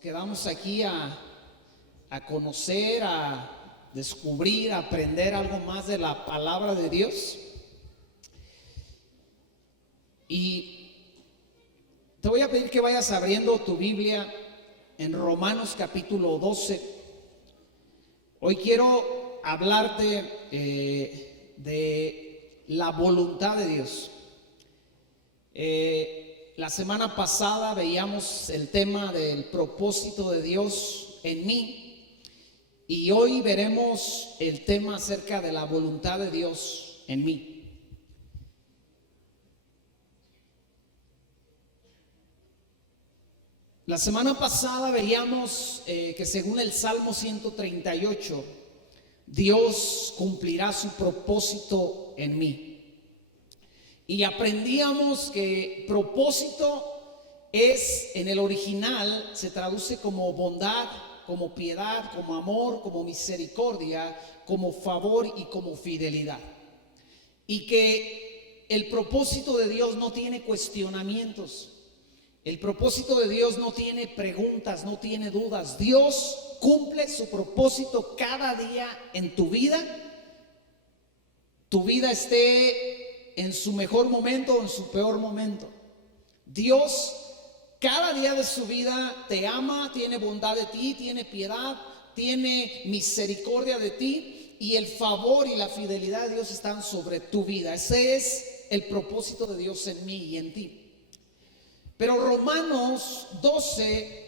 Quedamos aquí a conocer, a descubrir, a aprender algo más de la palabra de Dios. Y te voy a pedir que vayas abriendo tu Biblia en Romanos capítulo 12. Hoy quiero hablarte de la voluntad de Dios. La semana pasada veíamos el tema del propósito de Dios en mí y hoy veremos el tema acerca de la voluntad de Dios en mí. La semana pasada veíamos que según el Salmo 138, Dios cumplirá su propósito en mí. Y aprendíamos que propósito es, en el original, se traduce como bondad, como piedad, como amor, como misericordia, como favor y como fidelidad. Y que el propósito de Dios no tiene cuestionamientos. El propósito de Dios no tiene preguntas, no tiene dudas. Dios cumple su propósito cada día en tu vida. Tu vida esté en su mejor momento o en su peor momento. Dios cada día de su vida te ama, tiene bondad de ti, tiene piedad, tiene misericordia de ti, y el favor y la fidelidad de Dios están sobre tu vida. Ese es el propósito de Dios en mí y en ti. Pero Romanos 12,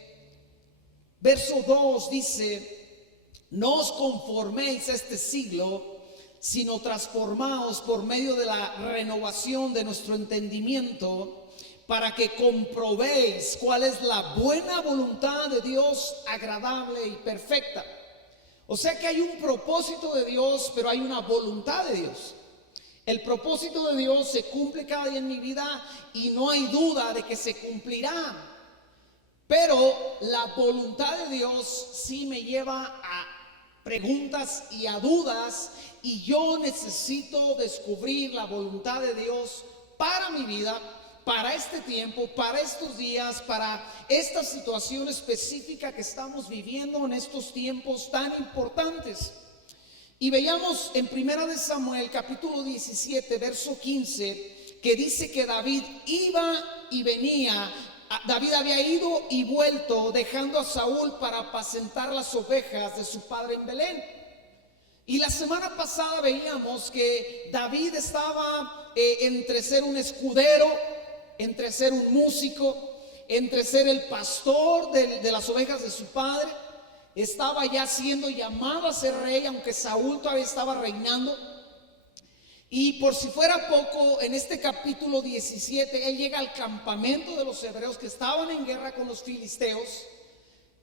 verso 2 dice: no os conforméis a este siglo, sino transformaos por medio de la renovación de nuestro entendimiento, para que comprobéis cuál es la buena voluntad de Dios, agradable y perfecta. O sea que hay un propósito de Dios, pero hay una voluntad de Dios. El propósito de Dios se cumple cada día en mi vida y no hay duda de que se cumplirá. Pero la voluntad de Dios sí me lleva a preguntas y a dudas, y yo necesito descubrir la voluntad de Dios para mi vida, para este tiempo, para estos días, para esta situación específica que estamos viviendo en estos tiempos tan importantes. Y veíamos en 1 de Samuel capítulo 17 verso 15 que dice que David iba y venía. David había ido y vuelto, dejando a Saúl para apacentar las ovejas de su padre en Belén. Y la semana pasada veíamos que David estaba entre ser un escudero, entre ser un músico, entre ser el pastor de las ovejas de su padre. Estaba ya siendo llamado a ser rey, aunque Saúl todavía estaba reinando. Y por si fuera poco, en este capítulo 17, él llega al campamento de los hebreos que estaban en guerra con los filisteos,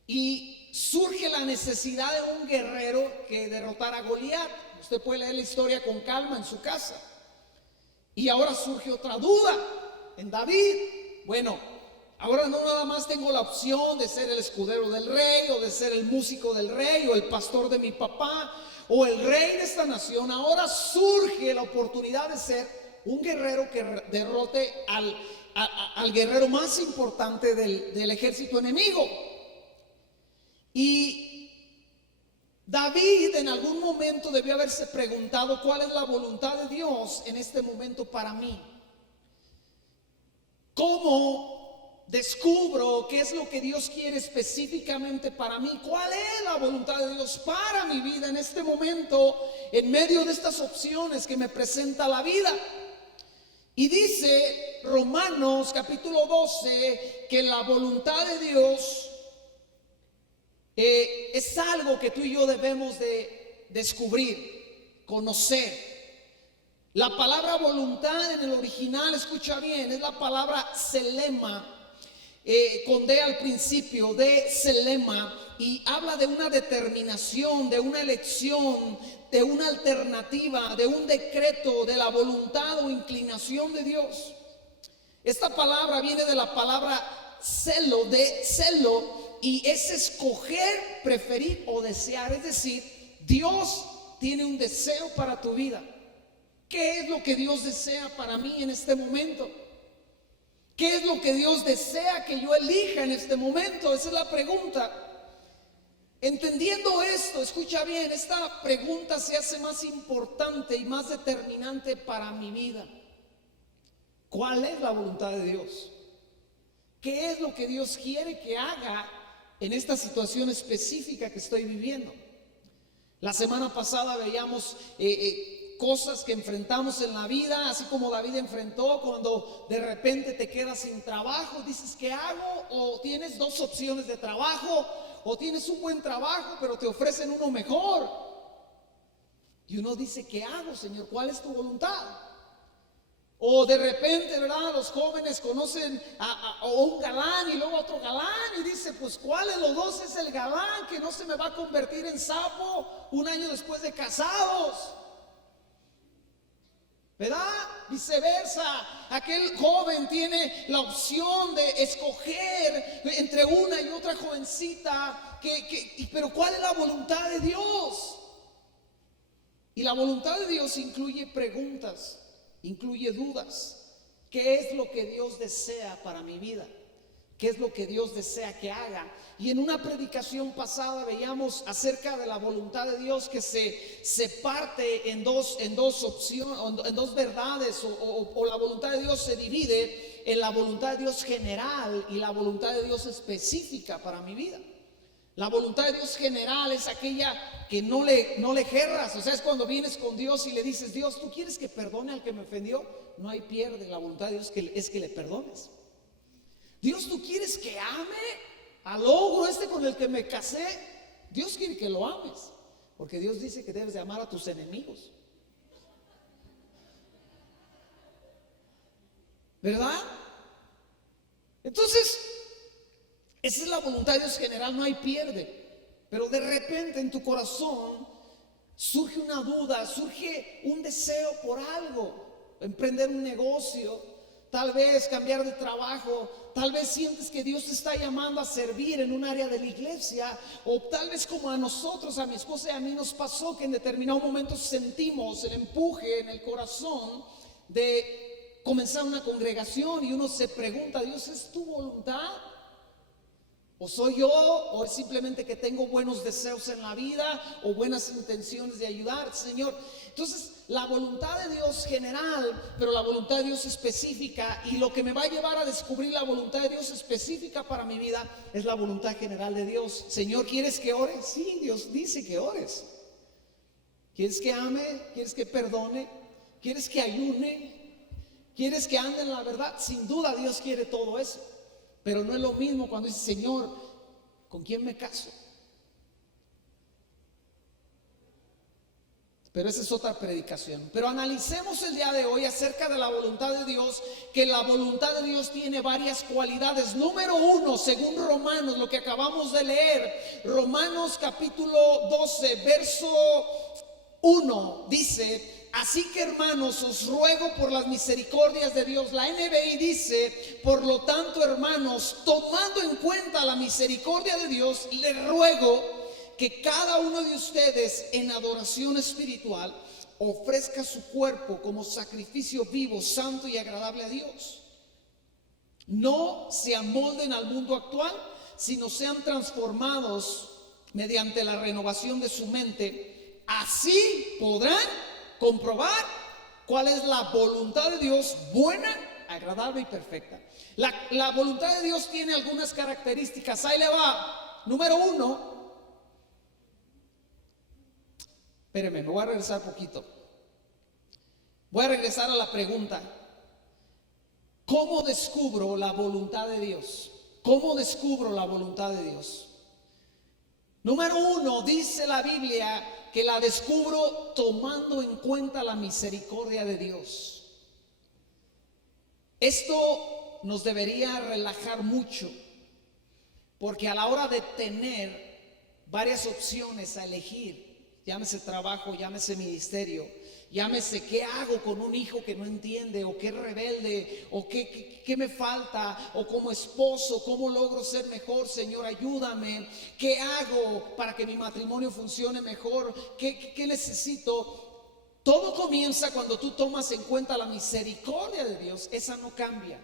y surge la necesidad de un guerrero que derrotara a Goliat. Usted puede leer la historia con calma en su casa. Y ahora surge otra duda en David. Bueno, ahora no nada más tengo la opción de ser el escudero del rey, o de ser el músico del rey, o el pastor de mi papá, o el rey de esta nación. Ahora surge la oportunidad de ser un guerrero que derrote al guerrero más importante del ejército enemigo. Y David en algún momento debió haberse preguntado: ¿cuál es la voluntad de Dios en este momento para mí? ¿Cómo descubro qué es lo que Dios quiere específicamente para mí? ¿Cuál es la voluntad de Dios para mi vida en este momento, en medio de estas opciones que me presenta la vida? Y dice Romanos capítulo 12 que la voluntad de Dios es algo que tú y yo debemos de descubrir, conocer. La palabra voluntad en el original, escucha bien, es la palabra selema, con D al principio, de selema, y habla de una determinación, de una elección, de una alternativa, de un decreto, de la voluntad o inclinación de Dios. Esta palabra viene de la palabra celo, de celo, y es escoger, preferir o desear. Es decir, Dios tiene un deseo para tu vida. ¿Qué es lo que Dios desea para mí en este momento? ¿Qué es lo que Dios desea que yo elija en este momento? Esa es la pregunta. Entendiendo esto, escucha bien, esta pregunta se hace más importante y más determinante para mi vida. ¿Cuál es la voluntad de Dios? ¿Qué es lo que Dios quiere que haga en esta situación específica que estoy viviendo? La semana pasada veíamos cosas que enfrentamos en la vida, así como David enfrentó cuando de repente te quedas sin trabajo, dices, ¿qué hago? O tienes dos opciones de trabajo, o tienes un buen trabajo, pero te ofrecen uno mejor. Y uno dice, ¿qué hago, Señor? ¿Cuál es tu voluntad? O de repente, ¿verdad? Los jóvenes conocen a un galán y luego a otro galán y dice, pues ¿cuál de los dos es el galán que no se me va a convertir en sapo un año después de casados? ¿Verdad? Viceversa, aquel joven tiene la opción de escoger entre una y otra jovencita, pero ¿cuál es la voluntad de Dios? Y la voluntad de Dios incluye preguntas, incluye dudas. ¿Qué es lo que Dios desea para mi vida? ¿Qué es lo que Dios desea que haga? Y en una predicación pasada veíamos acerca de la voluntad de Dios que se parte en dos opciones, en dos verdades, o la voluntad de Dios se divide en la voluntad de Dios general y la voluntad de Dios específica para mi vida. La voluntad de Dios general es aquella que no le jerras, o sea, es cuando vienes con Dios y le dices, Dios, ¿tú quieres que perdone al que me ofendió? No hay pierde. La voluntad de Dios es que le perdones. Dios, ¿tú quieres que ame al ogro con el que me casé? Dios quiere que lo ames, porque Dios dice que debes de amar a tus enemigos, ¿verdad? Entonces, esa es la voluntad de Dios general, no hay pierde. Pero de repente en tu corazón surge una duda, surge un deseo por algo, emprender un negocio, tal vez cambiar de trabajo, tal vez sientes que Dios te está llamando a servir en un área de la iglesia, o tal vez como a nosotros, a mi esposa y a mí nos pasó que en determinado momento sentimos el empuje en el corazón de comenzar una congregación y uno se pregunta, Dios, ¿es tu voluntad? ¿O soy yo? ¿O es simplemente que tengo buenos deseos en la vida o buenas intenciones de ayudar, Señor? Entonces, la voluntad de Dios general, pero la voluntad de Dios específica, y lo que me va a llevar a descubrir la voluntad de Dios específica para mi vida es la voluntad general de Dios. Señor, ¿quieres que ore? Sí, Dios dice que ores. ¿Quieres que ame? ¿Quieres que perdone? ¿Quieres que ayune? ¿Quieres que ande en la verdad? Sin duda Dios quiere todo eso. Pero no es lo mismo cuando dice, Señor, ¿con quién me caso? Pero esa es otra predicación. Pero analicemos el día de hoy acerca de la voluntad de Dios, que la voluntad de Dios tiene varias cualidades. Número uno, según Romanos, lo que acabamos de leer, Romanos capítulo 12, verso 1, dice, así que hermanos, os ruego por las misericordias de Dios. La NBI dice, por lo tanto hermanos, tomando en cuenta la misericordia de Dios, les ruego que cada uno de ustedes en adoración espiritual ofrezca su cuerpo como sacrificio vivo, santo y agradable a Dios. No se amolden al mundo actual, sino sean transformados mediante la renovación de su mente. Así podrán comprobar cuál es la voluntad de Dios, buena, agradable y perfecta. La voluntad de Dios tiene algunas características. Ahí le va. Número uno. Espéreme, me voy a regresar poquito. Voy a regresar a la pregunta. ¿Cómo descubro la voluntad de Dios? ¿Cómo descubro la voluntad de Dios? Número uno, dice la Biblia que la descubro tomando en cuenta la misericordia de Dios. Esto nos debería relajar mucho, porque a la hora de tener varias opciones a elegir, llámese trabajo, llámese ministerio, llámese qué hago con un hijo que no entiende, o qué rebelde, o qué me falta, o como esposo, cómo logro ser mejor, Señor, ayúdame, qué hago para que mi matrimonio funcione mejor, qué necesito. Todo comienza cuando tú tomas en cuenta la misericordia de Dios. Esa no cambia.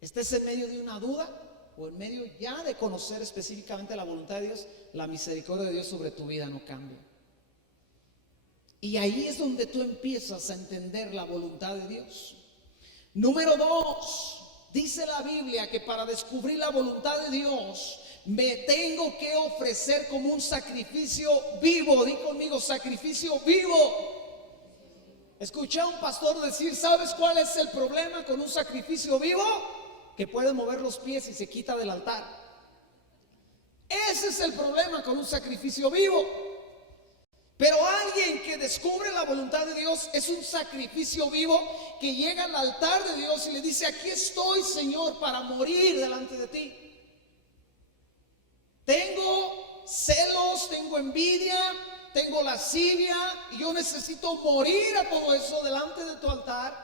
estés en medio de una duda o en medio ya de conocer específicamente la voluntad de Dios, la misericordia de Dios sobre tu vida no cambia. Y ahí es donde tú empiezas a entender la voluntad de Dios. Número 2, dice la Biblia que para descubrir la voluntad de Dios me tengo que ofrecer como un sacrificio vivo. Di conmigo, sacrificio vivo. Escuché a un pastor decir, ¿sabes cuál es el problema con un sacrificio vivo? Que puede mover los pies y se quita del altar. Ese es el problema con un sacrificio vivo. Pero alguien que descubre la voluntad de Dios es un sacrificio vivo que llega al altar de Dios y le dice, aquí estoy, Señor, para morir delante de ti. Tengo celos, tengo envidia, tengo lascivia y yo necesito morir a todo eso delante de tu altar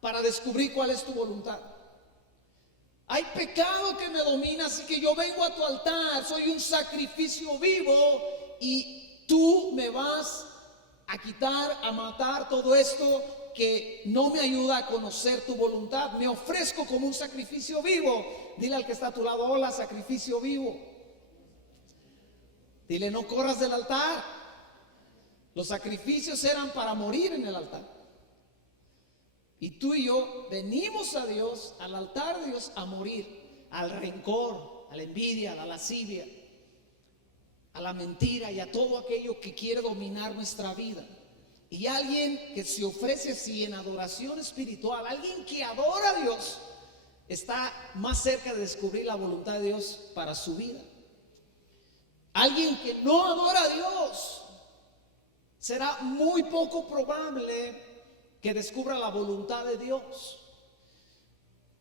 para descubrir cuál es tu voluntad. Hay pecado que me domina, así que yo vengo a tu altar, soy un sacrificio vivo y tú me vas a quitar, a matar todo esto que no me ayuda a conocer tu voluntad. Me ofrezco como un sacrificio vivo. Dile al que está a tu lado, hola, sacrificio vivo. Dile, no corras del altar. Los sacrificios eran para morir en el altar. Y tú y yo venimos a Dios, al altar de Dios, a morir al rencor, a la envidia, a la lascivia, a la mentira y a todo aquello que quiere dominar nuestra vida. Y alguien que se ofrece así en adoración espiritual, alguien que adora a Dios, está más cerca de descubrir la voluntad de Dios para su vida. Alguien que no adora a Dios, será muy poco probable que descubra la voluntad de Dios.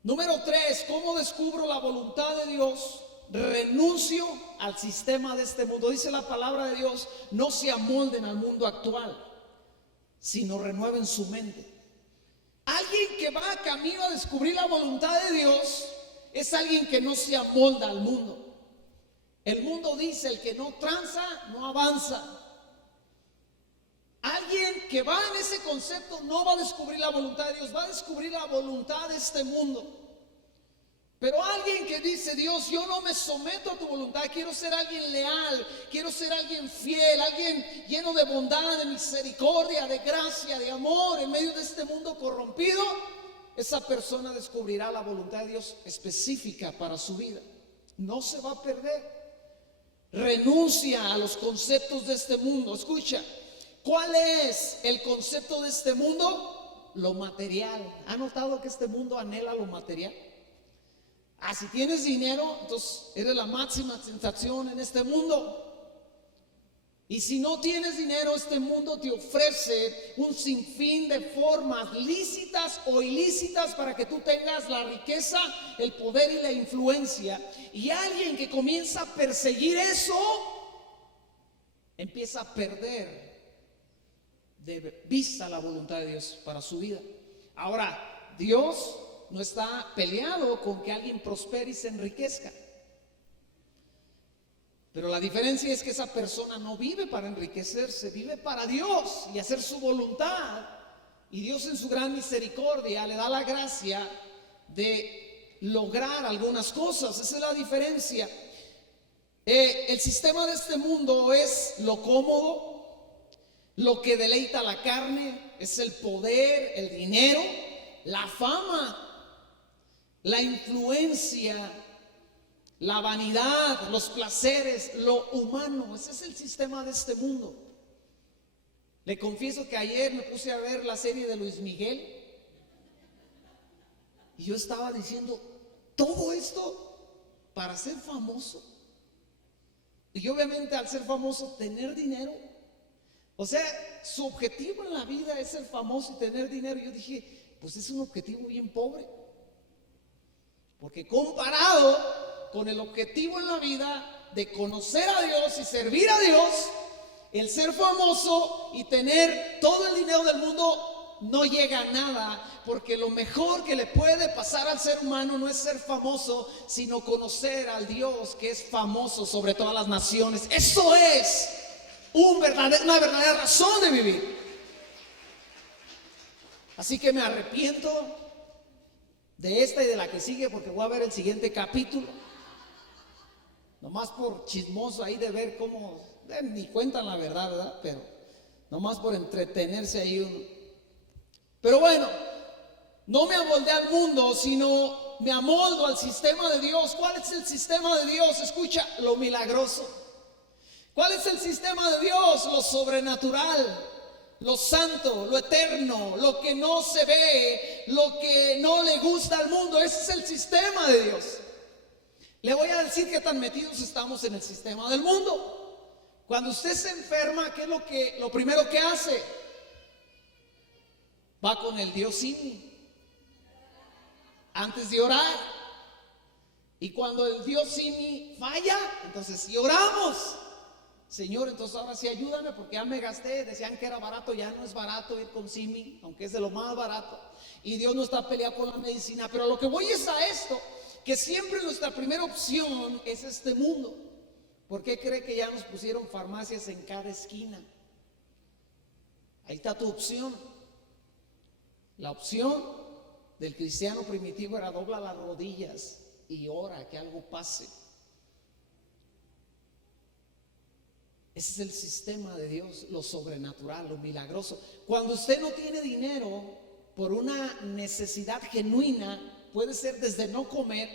Número 3, ¿cómo descubro la voluntad de Dios? Renuncio al sistema de este mundo. Dice la palabra de Dios, no se amolden al mundo actual, sino renueven su mente. Alguien que va camino a descubrir la voluntad de Dios es alguien que no se amolda al mundo. El mundo dice, el que no tranza, no avanza. Alguien que va en ese concepto no va a descubrir la voluntad de Dios, va a descubrir la voluntad de este mundo. Pero alguien que dice, Dios, yo no me someto a tu voluntad, quiero ser alguien leal, quiero ser alguien fiel, alguien lleno de bondad, de misericordia, de gracia, de amor en medio de este mundo corrompido, esa persona descubrirá la voluntad de Dios específica para su vida. No se va a perder. Renuncia a los conceptos de este mundo. Escucha, ¿cuál es el concepto de este mundo? Lo material. ¿Ha notado que este mundo anhela lo material? Si tienes dinero, entonces eres la máxima sensación en este mundo. Y si no tienes dinero, este mundo te ofrece un sinfín de formas lícitas o ilícitas para que tú tengas la riqueza, el poder y la influencia. Y alguien que comienza a perseguir eso, empieza a perder de vista la voluntad de Dios para su vida. Ahora, Dios no está peleado con que alguien prospere y se enriquezca. Pero la diferencia es que esa persona no vive para enriquecerse, vive para Dios y hacer su voluntad. Y Dios en su gran misericordia le da la gracia de lograr algunas cosas. Esa es la diferencia. El sistema de este mundo es lo cómodo, lo que deleita la carne, es el poder, el dinero, la fama, la influencia, la vanidad, los placeres, lo humano. Ese es el sistema de este mundo. Le confieso que ayer me puse a ver la serie de Luis Miguel y yo estaba diciendo, todo esto para ser famoso. Y obviamente al ser famoso, tener dinero. O sea, su objetivo en la vida es ser famoso y tener dinero. Y yo dije, pues es un objetivo bien pobre. Porque comparado con el objetivo en la vida de conocer a Dios y servir a Dios, el ser famoso y tener todo el dinero del mundo no llega a nada, porque lo mejor que le puede pasar al ser humano no es ser famoso, sino conocer al Dios que es famoso sobre todas las naciones. Eso es una verdadera razón de vivir. Así que me arrepiento de esta y de la que sigue, porque voy a ver el siguiente capítulo. Nomás por chismoso ahí de ver cómo, ni cuentan la verdad, ¿verdad? Pero nomás por entretenerse ahí uno. Pero bueno, no me amoldé al mundo, sino me amoldo al sistema de Dios. ¿Cuál es el sistema de Dios? Escucha, lo milagroso. ¿Cuál es el sistema de Dios? Lo sobrenatural, lo santo, lo eterno, lo que no se ve, lo que no le gusta al mundo. Ese es el sistema de Dios. Le voy a decir qué tan metidos estamos en el sistema del mundo. Cuando usted se enferma, ¿qué es lo primero que hace? Va con el Dios Simi antes de orar. Y cuando el Dios Simi falla, entonces sí oramos. Señor, entonces ahora sí ayúdame porque ya me gasté. Decían que era barato, ya no es barato ir con Simi, aunque es de lo más barato. Y Dios no está peleado con la medicina. Pero lo que voy es a esto, que siempre nuestra primera opción es este mundo. ¿Por qué cree que ya nos pusieron farmacias en cada esquina? Ahí está tu opción. La opción del cristiano primitivo era: dobla las rodillas y ora que algo pase. Ese es el sistema de Dios, lo sobrenatural, lo milagroso. Cuando usted no tiene dinero por una necesidad genuina, puede ser desde no comer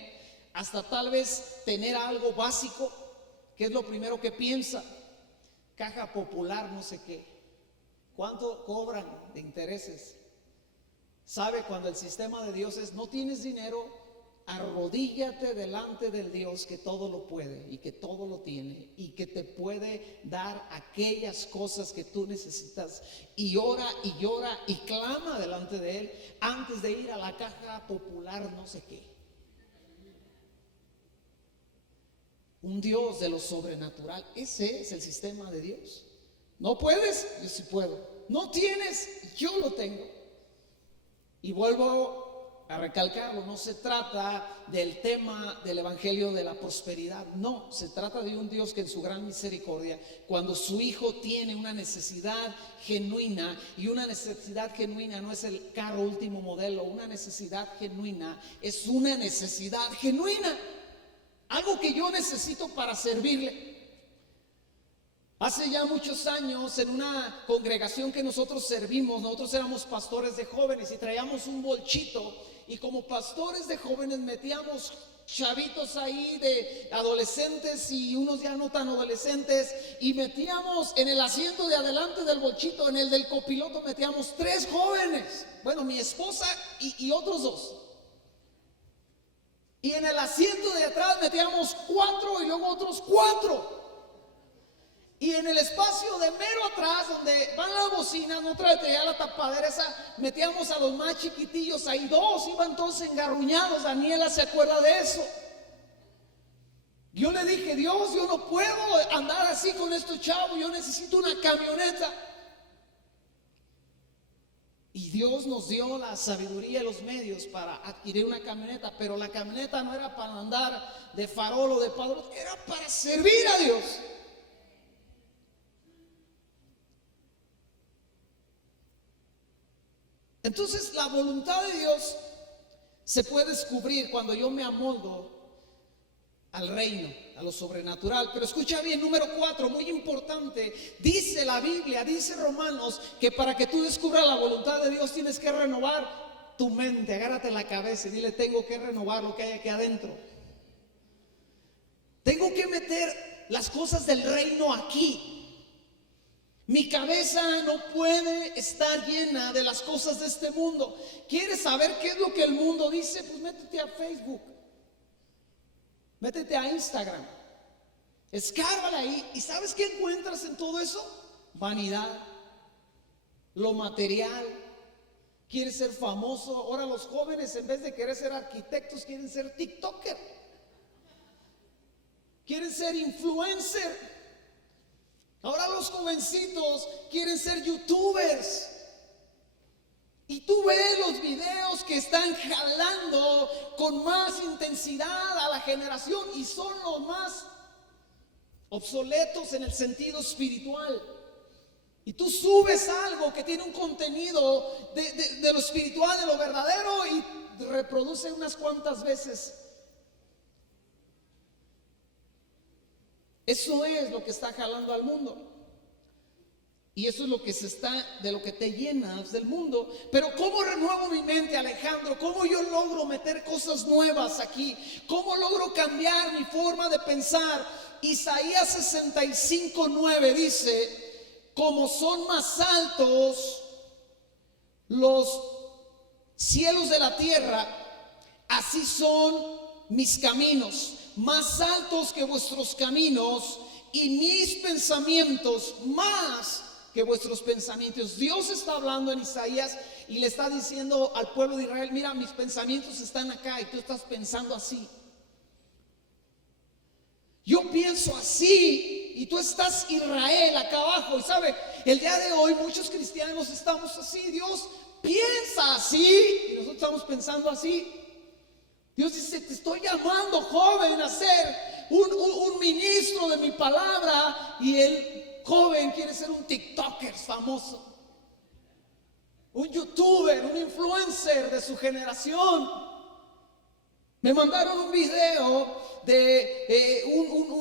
hasta tal vez tener algo básico, que es lo primero que piensa. Caja Popular, no sé qué. ¿Cuánto cobran de intereses? ¿Sabe? Cuando el sistema de Dios es: no tienes dinero, arrodíllate delante del Dios que todo lo puede y que todo lo tiene y que te puede dar aquellas cosas que tú necesitas, y ora y llora y clama delante de Él antes de ir a la Caja Popular no sé qué. Un Dios de lo sobrenatural. Ese es el sistema de Dios. No puedes, yo sí puedo. No tienes, yo lo tengo. Y vuelvo a recalcarlo, no se trata del tema del evangelio de la prosperidad. No, se trata de un Dios que en su gran misericordia, cuando su hijo tiene una necesidad genuina, y una necesidad genuina no es el carro último modelo, una necesidad genuina es una necesidad genuina, algo que yo necesito para servirle. Hace ya muchos años, en una congregación que nosotros servimos, nosotros éramos pastores de jóvenes y traíamos un bolchito, y como pastores de jóvenes metíamos chavitos ahí de adolescentes y unos ya no tan adolescentes, y metíamos en el asiento de adelante del bolchito, en el del copiloto, metíamos 3 jóvenes, bueno, mi esposa y otros 2. Y en el asiento de atrás metíamos 4 y luego otros 4. Y en el espacio de mero atrás, donde van las bocinas, no traía la tapadera esa, metíamos a los más chiquitillos, ahí 2 iban todos engarruñados. Daniela se acuerda de eso. Yo le dije: Dios, yo no puedo andar así con estos chavos, yo necesito una camioneta. Y Dios nos dio la sabiduría y los medios para adquirir una camioneta, pero la camioneta no era para andar de farol o de padrón, era para servir a Dios. Entonces la voluntad de Dios se puede descubrir cuando yo me amoldo al reino, a lo sobrenatural. Pero escucha bien, número 4, muy importante. Dice la Biblia, dice Romanos, que para que tú descubras la voluntad de Dios tienes que renovar tu mente. Agárrate la cabeza y dile: tengo que renovar lo que hay aquí adentro. Tengo que meter las cosas del reino aquí. Mi cabeza no puede estar llena de las cosas de este mundo. ¿Quieres saber qué es lo que el mundo dice? Pues métete a Facebook, métete a Instagram, escárbala ahí. ¿Y sabes qué encuentras en todo eso? Vanidad, lo material. ¿Quieres ser famoso? Ahora los jóvenes, en vez de querer ser arquitectos, quieren ser TikToker, quieren ser influencer. Ahora los jovencitos quieren ser youtubers. Y tú ves los videos que están jalando con más intensidad a la generación, y son los más obsoletos en el sentido espiritual. Y tú subes algo que tiene un contenido de lo espiritual, de lo verdadero, y reproduce unas cuantas veces. Eso es lo que está jalando al mundo. Y eso es lo que de lo que te llenas del mundo. Pero ¿cómo renuevo mi mente, Alejandro? ¿Cómo yo logro meter cosas nuevas aquí? ¿Cómo logro cambiar mi forma de pensar? Isaías 65:9 dice: como son más altos los cielos de la tierra, así son mis caminos, más altos que vuestros caminos, y mis pensamientos más que vuestros pensamientos. Dios está hablando en Isaías y le está diciendo al pueblo de Israel: mira, mis pensamientos están acá y tú estás pensando así. Yo pienso así y tú estás, Israel, acá abajo. Y sabe, el día de hoy muchos cristianos estamos así. Dios piensa así y nosotros estamos pensando así. Dios dice: te estoy llamando, joven, a ser un ministro de mi palabra. Y el joven quiere ser un TikToker famoso, un youtuber, un influencer de su generación. Me mandaron un video de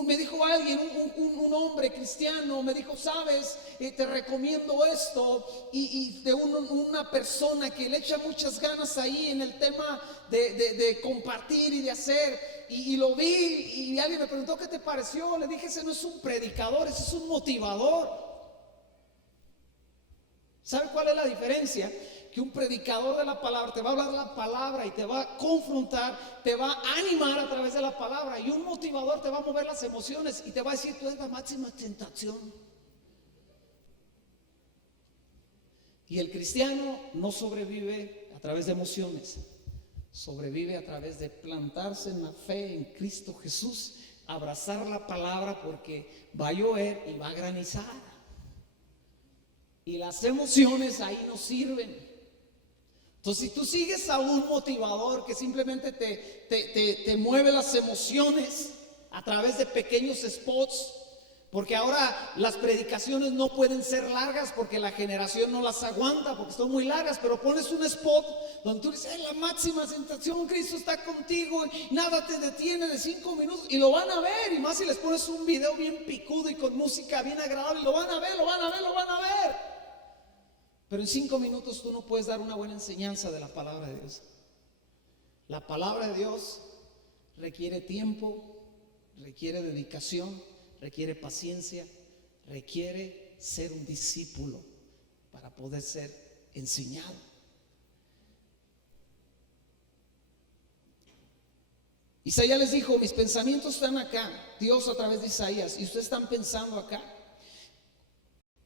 me dijo alguien, un hombre cristiano, me dijo: sabes, te recomiendo esto, y de una persona que le echa muchas ganas ahí en el tema de compartir y de hacer. Y lo vi y alguien me preguntó: ¿qué te pareció? Le dije: ese no es un predicador, ese es un motivador. ¿Sabe cuál es la diferencia? Que un predicador de la palabra te va a hablar la palabra y te va a confrontar, te va a animar a través de la palabra, y un motivador te va a mover las emociones y te va a decir: tú eres la máxima tentación. Y el cristiano no sobrevive a través de emociones, sobrevive a través de plantarse en la fe en Cristo Jesús, abrazar la palabra, porque va a llover y va a granizar, y las emociones ahí no sirven. Entonces, si tú sigues a un motivador que simplemente te mueve las emociones a través de pequeños spots, porque ahora las predicaciones no pueden ser largas porque la generación no las aguanta, porque son muy largas, pero pones un spot donde tú dices: la máxima tentación, Cristo está contigo, nada te detiene, de 5 minutos, y lo van a ver. Y más si les pones un video bien picudo y con música bien agradable, lo van a ver, lo van a ver, lo van a ver. Pero en 5 minutos tú no puedes dar una buena enseñanza de la palabra de Dios. La palabra de Dios requiere tiempo, requiere dedicación, requiere paciencia, requiere ser un discípulo para poder ser enseñado. Isaías les dijo: mis pensamientos están acá. Dios a través de Isaías, y ustedes están pensando acá.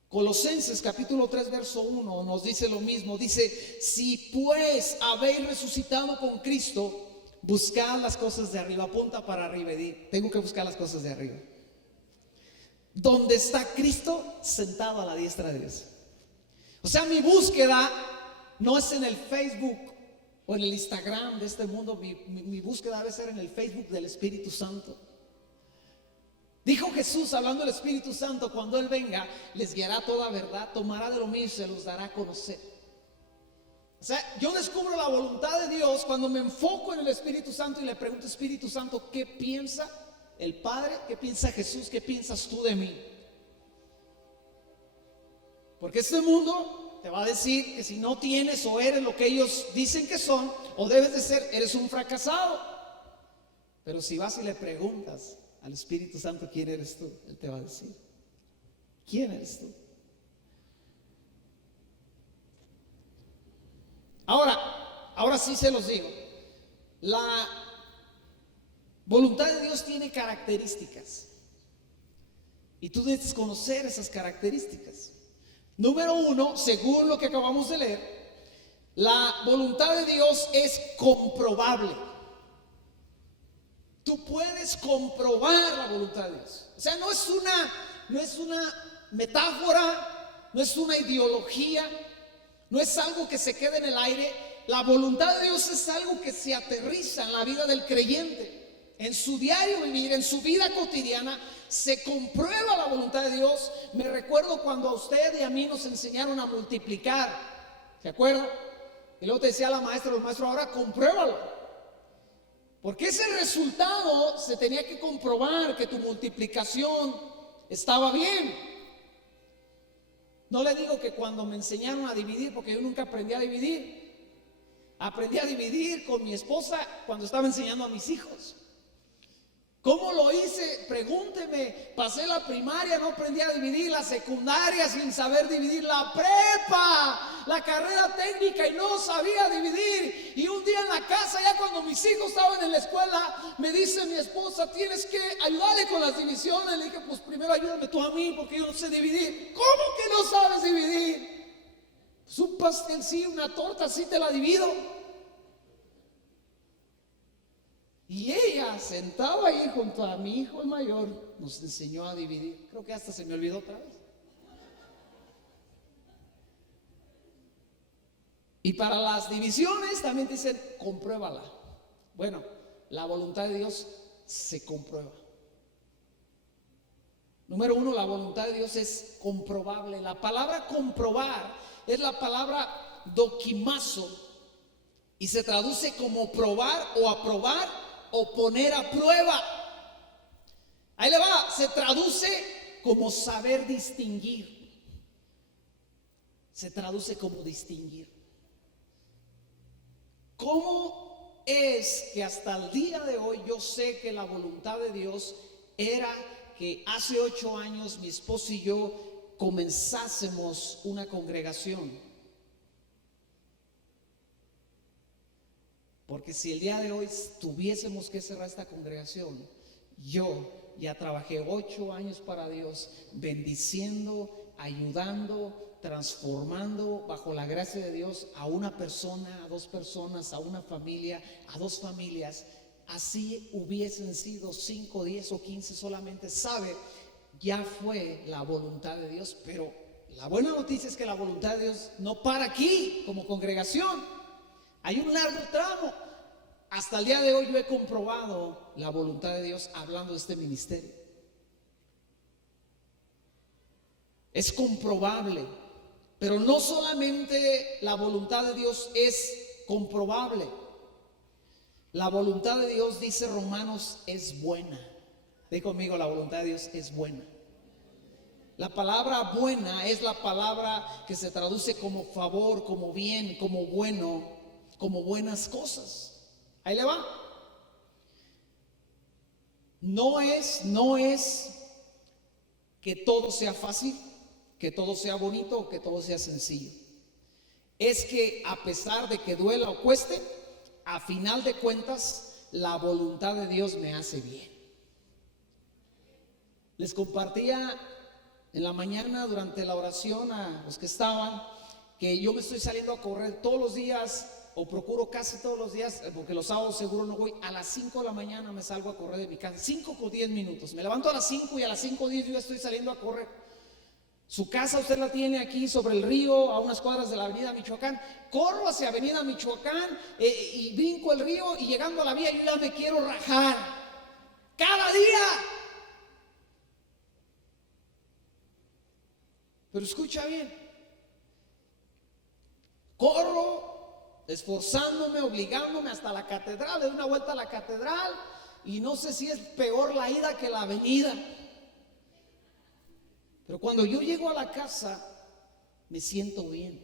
Colosenses capítulo 3 verso 1 nos dice lo mismo. Dice: si pues habéis resucitado con Cristo, buscad las cosas de arriba. Apunta para arriba y di: tengo que buscar las cosas de arriba, donde está Cristo sentado a la diestra de Dios. O sea, mi búsqueda no es en el Facebook o en el Instagram de este mundo. Mi búsqueda debe ser en el Facebook del Espíritu Santo. Dijo Jesús, hablando del Espíritu Santo: cuando Él venga, les guiará toda verdad, tomará de lo mío y se los dará a conocer. O sea, yo descubro la voluntad de Dios cuando me enfoco en el Espíritu Santo y le pregunto: Espíritu Santo, ¿qué piensa el Padre? ¿Qué piensa Jesús? ¿Qué piensas tú de mí? Porque este mundo te va a decir que si no tienes o eres lo que ellos dicen que son, o debes de ser, eres un fracasado. Pero si vas y le preguntas al Espíritu Santo: ¿quién eres tú?, Él te va a decir: ¿quién eres tú? Ahora sí se los digo. La voluntad de Dios tiene características, y tú debes conocer esas características. Número 1, según lo que acabamos de leer, la voluntad de Dios es comprobable. Tú puedes comprobar la voluntad de Dios. O sea, no es una metáfora, no es una ideología, no es algo que se quede en el aire. La voluntad de Dios es algo que se aterriza en la vida del creyente, en su diario vivir, en su vida cotidiana. Se comprueba la voluntad de Dios. Me recuerdo cuando a usted y a mí nos enseñaron a multiplicar, ¿se acuerdan? Y luego te decía la maestra, los maestros, ahora compruébalo. Porque ese resultado se tenía que comprobar que tu multiplicación estaba bien. No le digo que cuando me enseñaron a dividir, porque yo nunca aprendí a dividir. Aprendí a dividir con mi esposa cuando estaba enseñando a mis hijos. ¿Cómo lo hice? Pregúnteme. Pasé la primaria, no aprendí a dividir, la secundaria sin saber dividir, la prepa, la carrera técnica y no sabía dividir. Y un día en la casa, ya cuando mis hijos estaban en la escuela, me dice mi esposa, tienes que ayudarle con las divisiones. Le dije, pues primero ayúdame tú a mí porque yo no sé dividir. ¿Cómo que no sabes dividir? Pues un pastel sí, una torta sí te la divido. Y ella, sentada ahí junto a mi hijo el mayor, nos enseñó a dividir. Creo que hasta se me olvidó otra vez. Y para las divisiones también dicen, compruébala. Bueno, la voluntad de Dios se comprueba. Número uno, la voluntad de Dios es comprobable. La palabra comprobar es la palabra dokimazo y se traduce como probar o aprobar o poner a prueba. Ahí le va, se traduce como saber distinguir. Se traduce como distinguir. ¿Cómo es que hasta el día de hoy yo sé que la voluntad de Dios era que hace 8 años mi esposo y yo comenzásemos una congregación? Porque si el día de hoy tuviésemos que cerrar esta congregación, yo ya trabajé 8 años para Dios, bendiciendo, ayudando, transformando bajo la gracia de Dios a una persona, a 2 personas, a una familia, a 2 familias. Así hubiesen sido 5, 10 o 15 solamente, sabe, ya fue la voluntad de Dios. Pero la buena noticia es que la voluntad de Dios no para aquí como congregación. Hay un largo tramo. Hasta el día de hoy yo he comprobado la voluntad de Dios hablando de este ministerio. Es comprobable. Pero no solamente la voluntad de Dios es comprobable. La voluntad de Dios, dice Romanos, es buena. Di conmigo, la voluntad de Dios es buena. La palabra buena es la palabra que se traduce como favor, como bien, como bueno, como buenas cosas. Ahí le va. No es que todo sea fácil, que todo sea bonito, que todo sea sencillo. Es que a pesar de que duela o cueste, a final de cuentas, la voluntad de Dios me hace bien. Les compartía en la mañana durante la oración a los que estaban que yo me estoy saliendo a correr todos los días, o procuro casi todos los días, porque los sábados seguro no voy. A las 5 de la mañana me salgo a correr de mi casa, 5 o 10 minutos. Me levanto a las 5 y a las 5:10 yo ya estoy saliendo a correr. Su casa usted la tiene aquí sobre el río, a unas cuadras de la avenida Michoacán. Corro hacia avenida Michoacán y brinco el río, y llegando a la vía yo ya me quiero rajar. Cada día. Pero escucha bien. Corro esforzándome, obligándome hasta la catedral, le doy una vuelta a la catedral y no sé si es peor la ida que la venida. Pero cuando yo llego a la casa me siento bien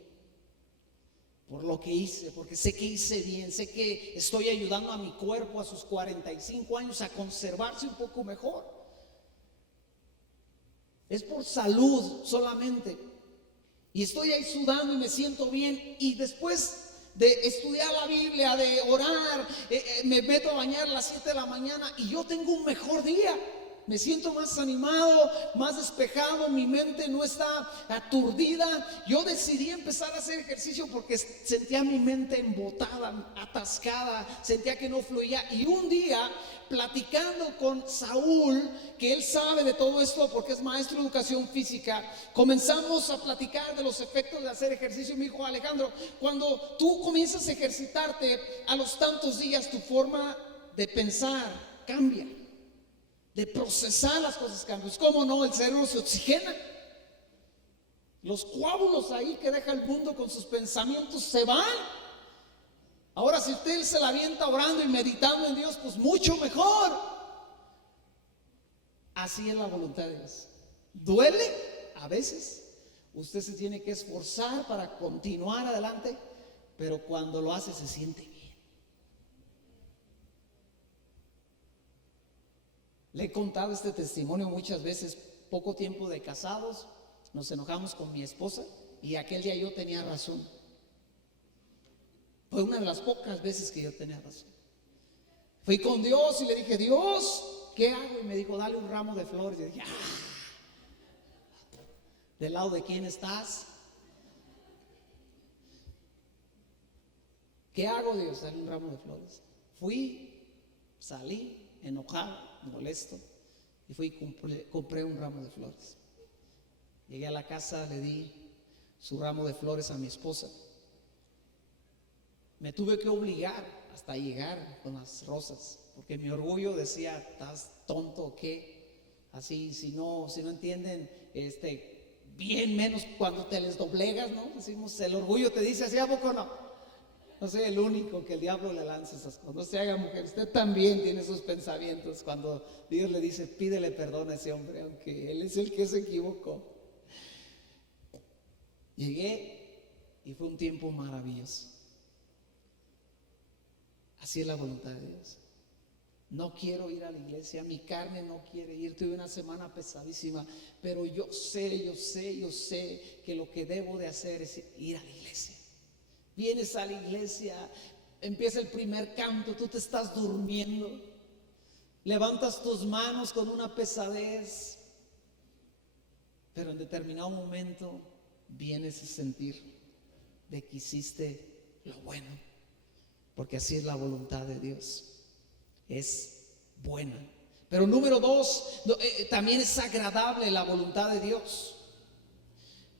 por lo que hice, porque sé que hice bien, sé que estoy ayudando a mi cuerpo a sus 45 años a conservarse un poco mejor. Es por salud solamente. Y estoy ahí sudando y me siento bien, y después de estudiar la Biblia, de orar, me meto a bañar a las 7 de la mañana y yo tengo un mejor día. Me siento más animado, más despejado, mi mente no está aturdida. Yo decidí empezar a hacer ejercicio porque sentía mi mente embotada, atascada, sentía que no fluía. Y un día, platicando con Saúl, que él sabe de todo esto porque es maestro de educación física, comenzamos a platicar de los efectos de hacer ejercicio. Me dijo: Alejandro, cuando tú comienzas a ejercitarte, a los tantos días tu forma de pensar cambia, de procesar las cosas cambia. ¿Cómo no? El cerebro se oxigena. Los coágulos ahí que deja el mundo con sus pensamientos se van. Ahora, si usted se la avienta orando y meditando en Dios, pues mucho mejor. Así es la voluntad de Dios. Duele a veces. Usted se tiene que esforzar para continuar adelante, pero cuando lo hace se siente bien. Le he contado este testimonio muchas veces. Poco tiempo de casados, nos enojamos con mi esposa y aquel día yo tenía razón. Fue una de las pocas veces que yo tenía razón. Fui con Dios y le dije: Dios, ¿qué hago? Y me dijo: dale un ramo de flores. Y dije: ¿del lado de quién estás? ¿Qué hago, Dios? Dale un ramo de flores. Fui, salí enojado, molesto, y fui y compré un ramo de flores. Llegué a la casa, le di su ramo de flores a mi esposa. Me tuve que obligar hasta llegar con las rosas, porque mi orgullo decía: ¿estás tonto o qué? Así, si no entienden, bien menos cuando te les doblegas, ¿no? Decimos, el orgullo te dice así, ¿a poco no? No soy el único que el diablo le lanza esas cosas. No se haga, mujer, usted también tiene esos pensamientos cuando Dios le dice: pídele perdón a ese hombre, aunque él es el que se equivocó. Llegué y fue un tiempo maravilloso. Así es la voluntad de Dios. No quiero ir a la iglesia, mi carne no quiere ir, tuve una semana pesadísima, pero yo sé que lo que debo de hacer es ir a la iglesia. Vienes a la iglesia, empieza el primer canto, tú te estás durmiendo, levantas tus manos con una pesadez, pero en determinado momento viene ese sentir de que hiciste lo bueno, porque así es la voluntad de Dios. Es buena. Pero número 2, también es agradable la voluntad de Dios.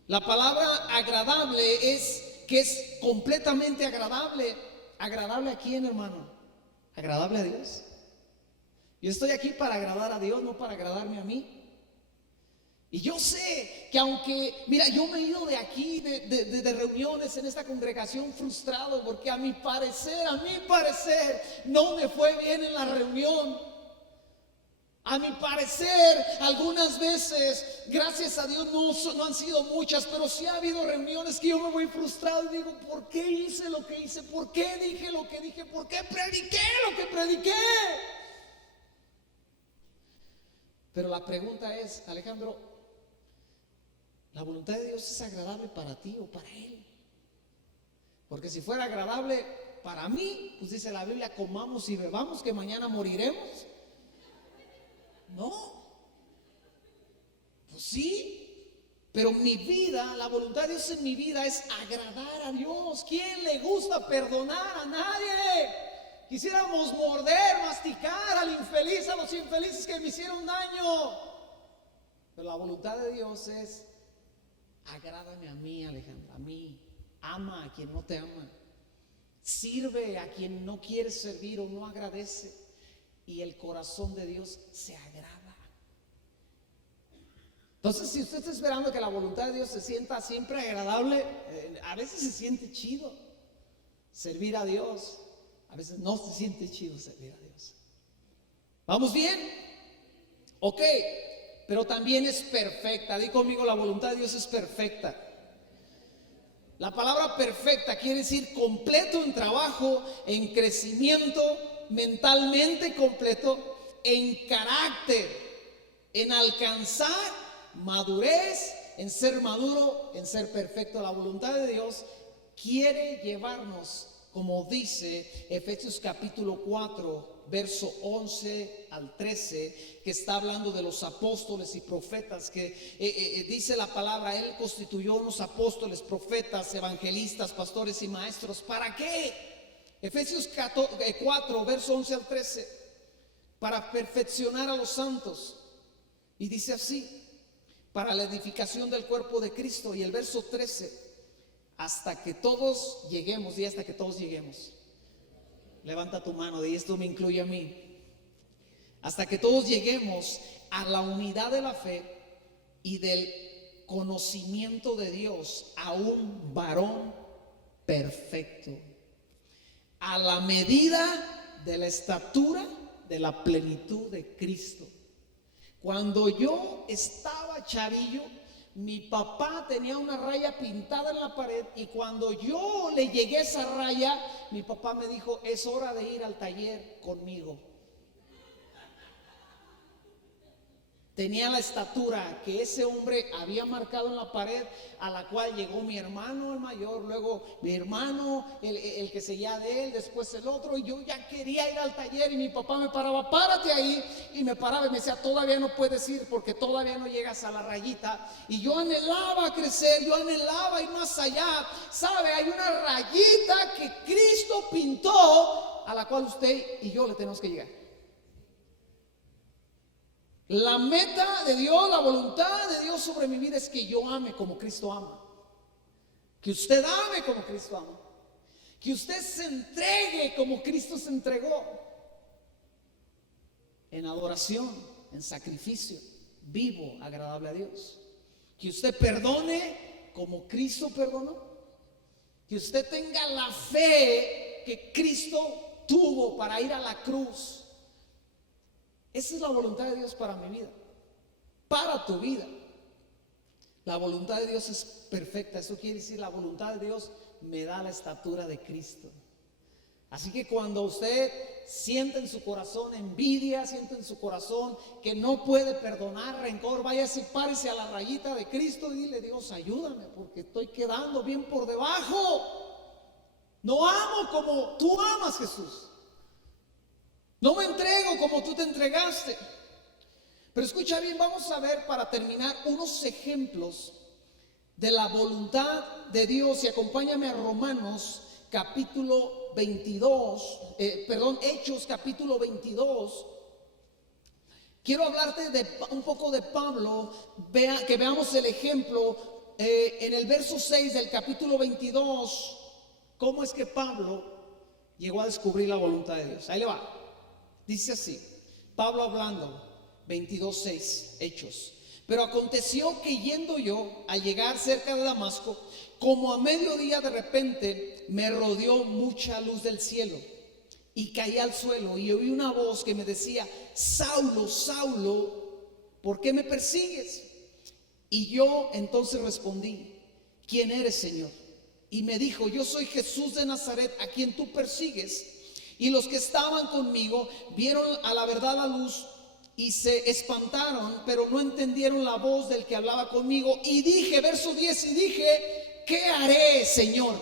La palabra agradable es que es completamente agradable. ¿Agradable a quién, hermano? Agradable a Dios. Yo estoy aquí para agradar a Dios, no para agradarme a mí. Y yo sé que aunque, mira, yo me he ido de aquí, de reuniones en esta congregación frustrado, porque a mi parecer, no me fue bien en la reunión. A mi parecer, algunas veces, gracias a Dios, no han sido muchas, pero sí ha habido reuniones que yo me voy frustrado y digo: ¿por qué hice lo que hice? ¿Por qué dije lo que dije? ¿Por qué prediqué lo que prediqué? Pero la pregunta es: Alejandro, ¿la voluntad de Dios es agradable para ti o para Él? Porque si fuera agradable para mí, pues dice la Biblia: comamos y bebamos, que mañana moriremos. No, pues sí, pero mi vida, la voluntad de Dios en mi vida es agradar a Dios. ¿Quién le gusta perdonar? A nadie. Quisiéramos morder, masticar al infeliz, a los infelices que me hicieron daño. Pero la voluntad de Dios es: agrádame a mí, Alejandra, a mí. Ama a quien no te ama. Sirve a quien no quiere servir o no agradece. Y el corazón de Dios se agrada. Entonces, si usted está esperando que la voluntad de Dios se sienta siempre agradable, a veces se siente chido servir a Dios, a veces no se siente chido servir a Dios. ¿Vamos bien? Ok, pero también es perfecta. Di conmigo: la voluntad de Dios es perfecta. La palabra perfecta quiere decir completo en trabajo, en crecimiento, mentalmente completo, en carácter, en alcanzar madurez, en ser maduro, en ser perfecto. La voluntad de Dios quiere llevarnos, como dice Efesios capítulo 4, verso 11 al 13, que está hablando de los apóstoles y profetas, que dice la palabra: Él constituyó unos apóstoles, profetas, evangelistas, pastores y maestros. ¿Para qué? Efesios 4, verso 11 al 13, para perfeccionar a los santos. Y dice así: para la edificación del cuerpo de Cristo. Y el verso 13: hasta que todos lleguemos. Y hasta que todos lleguemos. Levanta tu mano, y esto me incluye a mí. Hasta que todos lleguemos a la unidad de la fe y del conocimiento de Dios, a un varón perfecto, a la medida de la estatura de la plenitud de Cristo. Cuando yo estaba chavillo, mi papá tenía una raya pintada en la pared, y cuando yo le llegué a esa raya, mi papá me dijo: es hora de ir al taller conmigo. Tenía la estatura que ese hombre había marcado en la pared, a la cual llegó mi hermano el mayor, luego mi hermano, el que seguía de él, después el otro, y yo ya quería ir al taller, y mi papá me paraba: párate ahí, y me paraba y me decía: todavía no puedes ir porque todavía no llegas a la rayita. Y yo anhelaba crecer, yo anhelaba ir más allá. ¿Sabe? Hay una rayita que Cristo pintó, a la cual usted y yo le tenemos que llegar. La meta de Dios, la voluntad de Dios sobre mi vida es que yo ame como Cristo ama. Que usted ame como Cristo ama. Que usted se entregue como Cristo se entregó. En adoración, en sacrificio, vivo, agradable a Dios. Que usted perdone como Cristo perdonó. Que usted tenga la fe que Cristo tuvo para ir a la cruz. Esa es la voluntad de Dios para mi vida, para tu vida. La voluntad de Dios es perfecta. Eso quiere decir, la voluntad de Dios me da la estatura de Cristo. Así que cuando usted siente en su corazón envidia, siente en su corazón que no puede perdonar, rencor, váyase y párese a la rayita de Cristo y dile: Dios, ayúdame, porque estoy quedando bien por debajo. No amo como tú amas, Jesús. No me entrego como tú te entregaste. Pero escucha bien, vamos a ver, para terminar, unos ejemplos de la voluntad de Dios. Y acompáñame a Romanos capítulo 22, Hechos capítulo 22. Quiero hablarte de un poco de Pablo, que veamos el ejemplo en el verso 6 del capítulo 22, cómo es que Pablo llegó a descubrir la voluntad de Dios. Ahí le va. Dice así, Pablo hablando, 22:6, Hechos. Pero aconteció que yendo yo, al llegar cerca de Damasco, como a mediodía, de repente me rodeó mucha luz del cielo, y caí al suelo, y oí una voz que me decía: Saulo, Saulo, ¿por qué me persigues? Y yo entonces respondí: ¿quién eres, Señor? Y me dijo: yo soy Jesús de Nazaret, a quien tú persigues. Y los que estaban conmigo vieron a la verdad la luz y se espantaron, pero no entendieron la voz del que hablaba conmigo. Y dije, verso 10, y dije: ¿qué haré, Señor?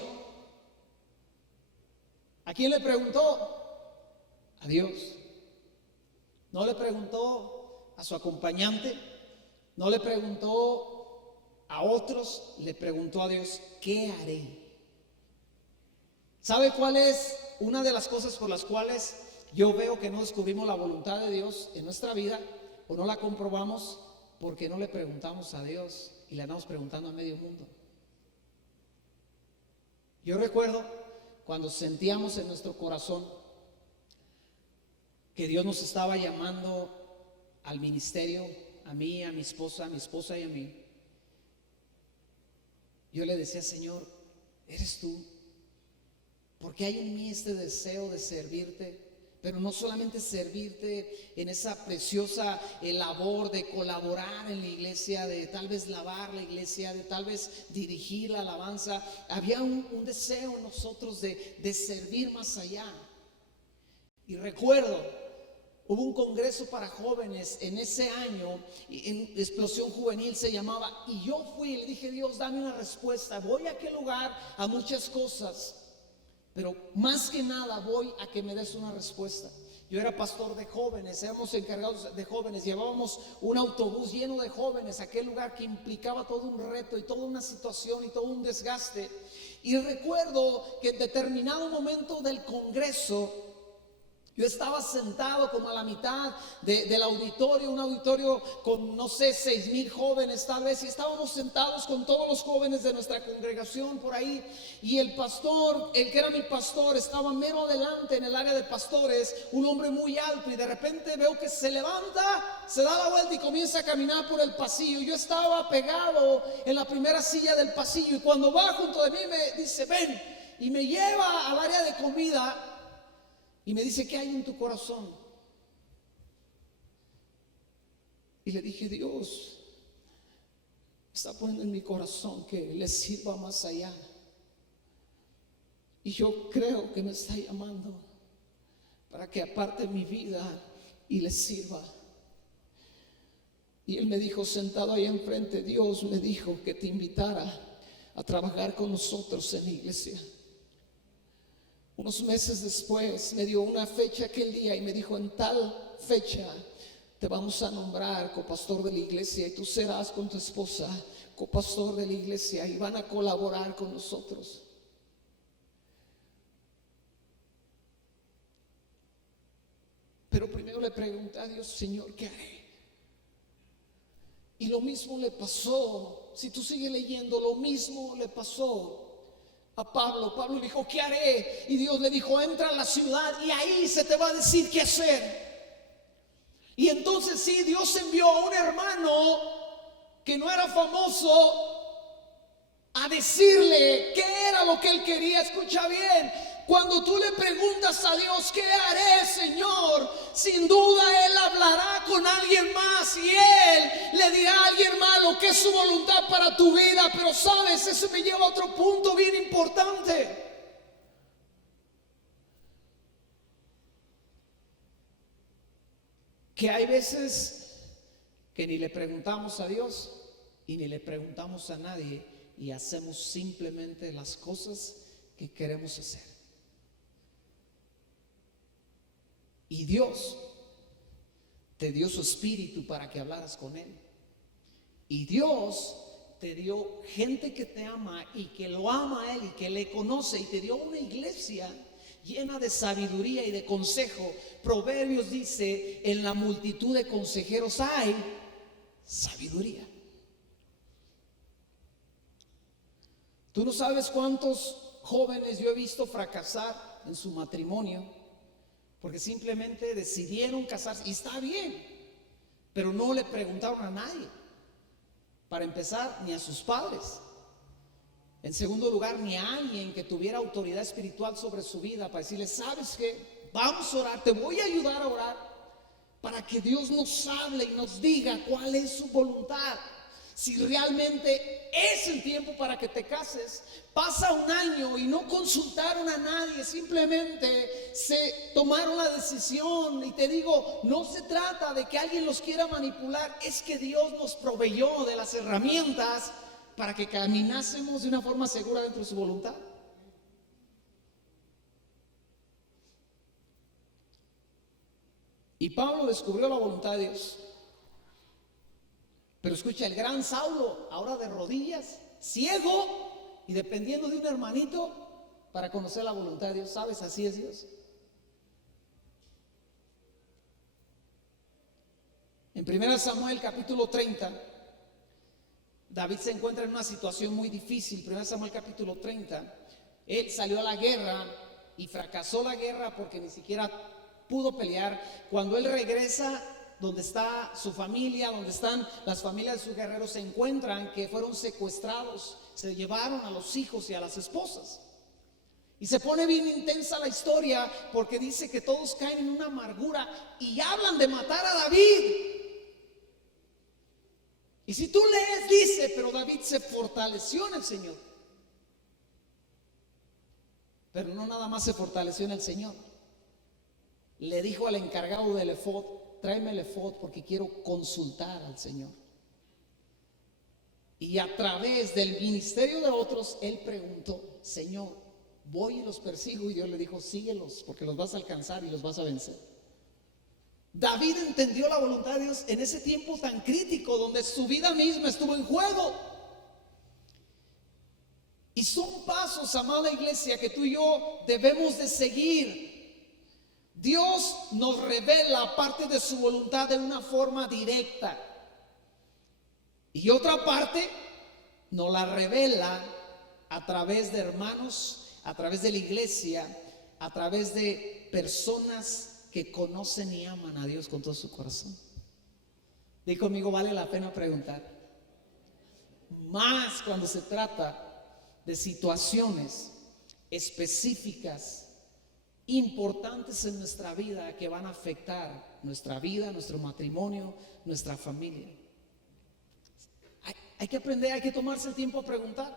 ¿A quién le preguntó? A Dios. No le preguntó a su acompañante, no le preguntó a otros, le preguntó a Dios: ¿qué haré? ¿Sabe cuál es una de las cosas por las cuales yo veo que no descubrimos la voluntad de Dios en nuestra vida, o no la comprobamos? Porque no le preguntamos a Dios y le andamos preguntando a medio mundo. Yo recuerdo cuando sentíamos en nuestro corazón que Dios nos estaba llamando al ministerio, a mí, a mi esposa y a mí. Yo le decía: Señor, ¿eres tú? Porque hay en mí este deseo de servirte, pero no solamente servirte en esa preciosa labor de colaborar en la iglesia, de tal vez lavar la iglesia, de tal vez dirigir la alabanza. Había un deseo en nosotros de servir más allá. Y recuerdo, hubo un congreso para jóvenes en ese año, en Explosión Juvenil se llamaba, y yo fui y le dije: Dios, dame una respuesta. Voy a aquel lugar a muchas cosas, pero más que nada voy a que me des una respuesta. Yo era pastor de jóvenes, éramos encargados de jóvenes, llevábamos un autobús lleno de jóvenes a aquel lugar que implicaba todo un reto y toda una situación y todo un desgaste. Y recuerdo que en determinado momento del congreso, Yo estaba sentado como a la mitad del auditorio, un auditorio con no sé, 6,000 jóvenes tal vez, y estábamos sentados con todos los jóvenes de nuestra congregación por ahí, y el pastor, el que era mi pastor, estaba mero adelante en el área de pastores, un hombre muy alto, y de repente veo que se levanta, se da la vuelta y comienza a caminar por el pasillo. Yo estaba pegado en la primera silla del pasillo, y cuando va junto de mí me dice: ven, y me lleva al área de comida. Y me dice: ¿qué hay en tu corazón? Y le dije: Dios está poniendo en mi corazón que le sirva más allá. Y yo creo que me está llamando para que aparte mi vida y le sirva. Y él me dijo, sentado ahí enfrente: Dios me dijo que te invitara a trabajar con nosotros en la iglesia. Unos meses después me dio una fecha aquel día y me dijo: en tal fecha te vamos a nombrar copastor de la iglesia, y tú serás con tu esposa copastor de la iglesia, y van a colaborar con nosotros. Pero primero le pregunté a Dios: Señor, ¿qué haré? Y lo mismo le pasó, si tú sigues leyendo, lo mismo le pasó a Pablo. Pablo dijo: ¿qué haré? Y Dios le dijo: entra a la ciudad y ahí se te va a decir qué hacer. Y entonces sí, Dios envió a un hermano que no era famoso a decirle qué era lo que él quería. Escucha bien, cuando tú le preguntas a Dios: ¿qué haré, Señor?, sin duda Él hablará con alguien más, y Él le dirá a alguien más lo que es su voluntad para tu vida. Pero sabes, eso me lleva a otro punto bien importante. Que hay veces que ni le preguntamos a Dios y ni le preguntamos a nadie, y hacemos simplemente las cosas que queremos hacer. Y Dios te dio su espíritu para que hablaras con Él. Y Dios te dio gente que te ama y que lo ama a Él y que le conoce, y te dio una iglesia llena de sabiduría y de consejo. Proverbios dice: en la multitud de consejeros hay sabiduría. Tú no sabes cuántos jóvenes yo he visto fracasar en su matrimonio porque simplemente decidieron casarse, y está bien, pero no le preguntaron a nadie. Para empezar, ni a sus padres. En segundo lugar, ni a alguien que tuviera autoridad espiritual sobre su vida para decirle: ¿sabes qué? Vamos a orar, te voy a ayudar a orar para que Dios nos hable y nos diga cuál es su voluntad. Si realmente es el tiempo para que te cases. Pasa un año y no consultaron a nadie, simplemente se tomaron la decisión. Y te digo, no se trata de que alguien los quiera manipular, es que Dios nos proveyó de las herramientas para que caminásemos de una forma segura dentro de su voluntad. Y Pablo descubrió la voluntad de Dios. Pero escucha, el gran Saulo, ahora de rodillas, ciego y dependiendo de un hermanito para conocer la voluntad de Dios. ¿Sabes? Así es Dios. En 1 Samuel capítulo 30, David se encuentra en una situación muy difícil. 1 Samuel capítulo 30, él salió a la guerra y fracasó la guerra porque ni siquiera pudo pelear. Cuando él regresa donde está su familia, donde están las familias de sus guerreros, se encuentran que fueron secuestrados, se llevaron a los hijos y a las esposas. Y se pone bien intensa la historia porque dice que todos caen en una amargura y hablan de matar a David. Y si tú lees, dice: pero David se fortaleció en el Señor. Pero no nada más se fortaleció en el Señor. Le dijo al encargado del efod: tráeme el efod porque quiero consultar al Señor. Y a través del ministerio de otros, él preguntó: Señor, voy y los persigo. Y Dios le dijo: síguelos porque los vas a alcanzar y los vas a vencer. David entendió la voluntad de Dios en ese tiempo tan crítico donde su vida misma estuvo en juego. Y son pasos, amada iglesia, que tú y yo debemos de seguir. Dios nos revela parte de su voluntad de una forma directa. Y otra parte nos la revela a través de hermanos, a través de la iglesia, a través de personas que conocen y aman a Dios con todo su corazón. Di conmigo, vale la pena preguntar. Más cuando se trata de situaciones específicas, importantes en nuestra vida, que van a afectar nuestra vida, nuestro matrimonio, nuestra familia. Hay que aprender, hay que tomarse el tiempo a preguntar.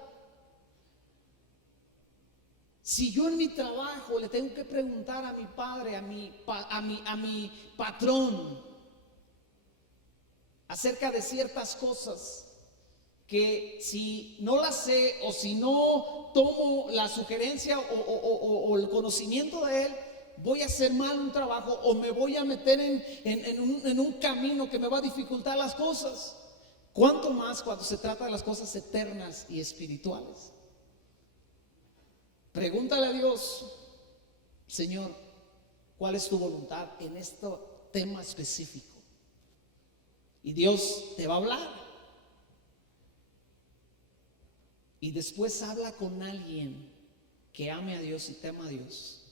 Si yo en mi trabajo le tengo que preguntar a mi padre, a mi patrón, acerca de ciertas cosas, que si no las sé o si no tomo la sugerencia o el conocimiento de él, voy a hacer mal un trabajo o me voy a meter en un camino que me va a dificultar las cosas. ¿Cuánto más cuando se trata de las cosas eternas y espirituales? Pregúntale a Dios, Señor, ¿cuál es tu voluntad en este tema específico? Y Dios te va a hablar. Y después habla con alguien que ame a Dios y tema a Dios.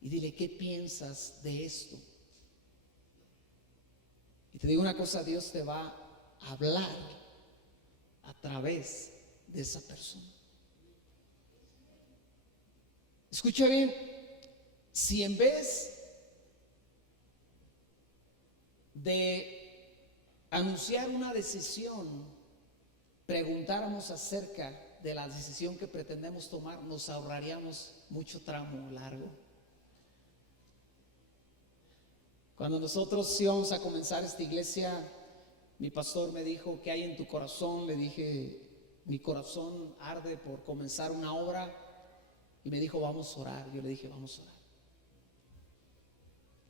Y dile, ¿qué piensas de esto? Y te digo una cosa, Dios te va a hablar a través de esa persona. Escucha bien, si en vez de anunciar una decisión, preguntáramos acerca de la decisión que pretendemos tomar, nos ahorraríamos mucho tramo largo. Cuando nosotros íbamos a comenzar esta iglesia, mi pastor me dijo, ¿qué hay en tu corazón? Le dije, mi corazón arde por comenzar una obra. Y me dijo, vamos a orar. Yo le dije, vamos a orar.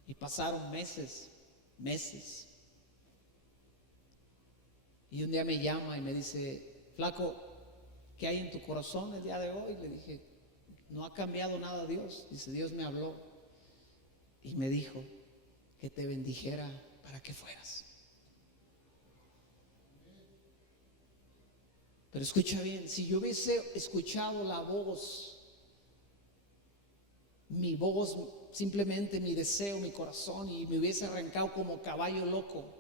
Y pasaron meses. Y un día me llama y me dice, flaco, ¿qué hay en tu corazón el día de hoy? Le dije, no ha cambiado nada Dios. Dice, Dios me habló y me dijo que te bendijera para que fueras. Pero escucha bien, si yo hubiese escuchado la voz, mi voz, simplemente mi deseo, mi corazón, y me hubiese arrancado como caballo loco,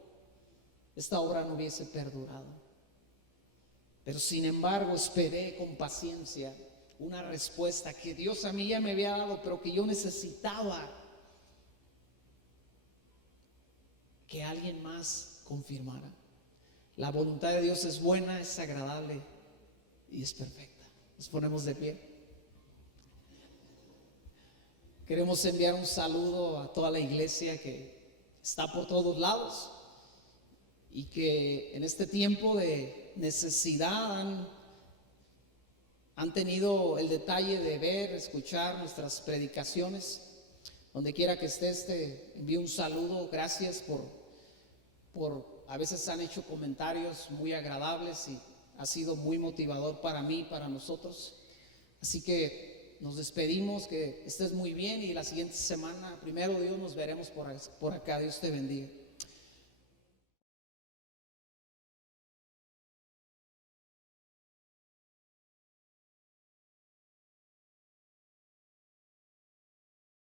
esta obra no hubiese perdurado. Pero sin embargo esperé con paciencia una respuesta que Dios a mí ya me había dado, pero que yo necesitaba que alguien más confirmara. La voluntad de Dios es buena, es agradable y es perfecta. Nos ponemos de pie. Queremos enviar un saludo a toda la iglesia que está por todos lados y que en este tiempo de necesidad han tenido el detalle de ver, escuchar nuestras predicaciones. Donde quiera que estés, te envío un saludo. Gracias por a veces han hecho comentarios muy agradables y ha sido muy motivador para mí, para nosotros. Así que nos despedimos, que estés muy bien y la siguiente semana, primero Dios, nos veremos por acá. Dios te bendiga.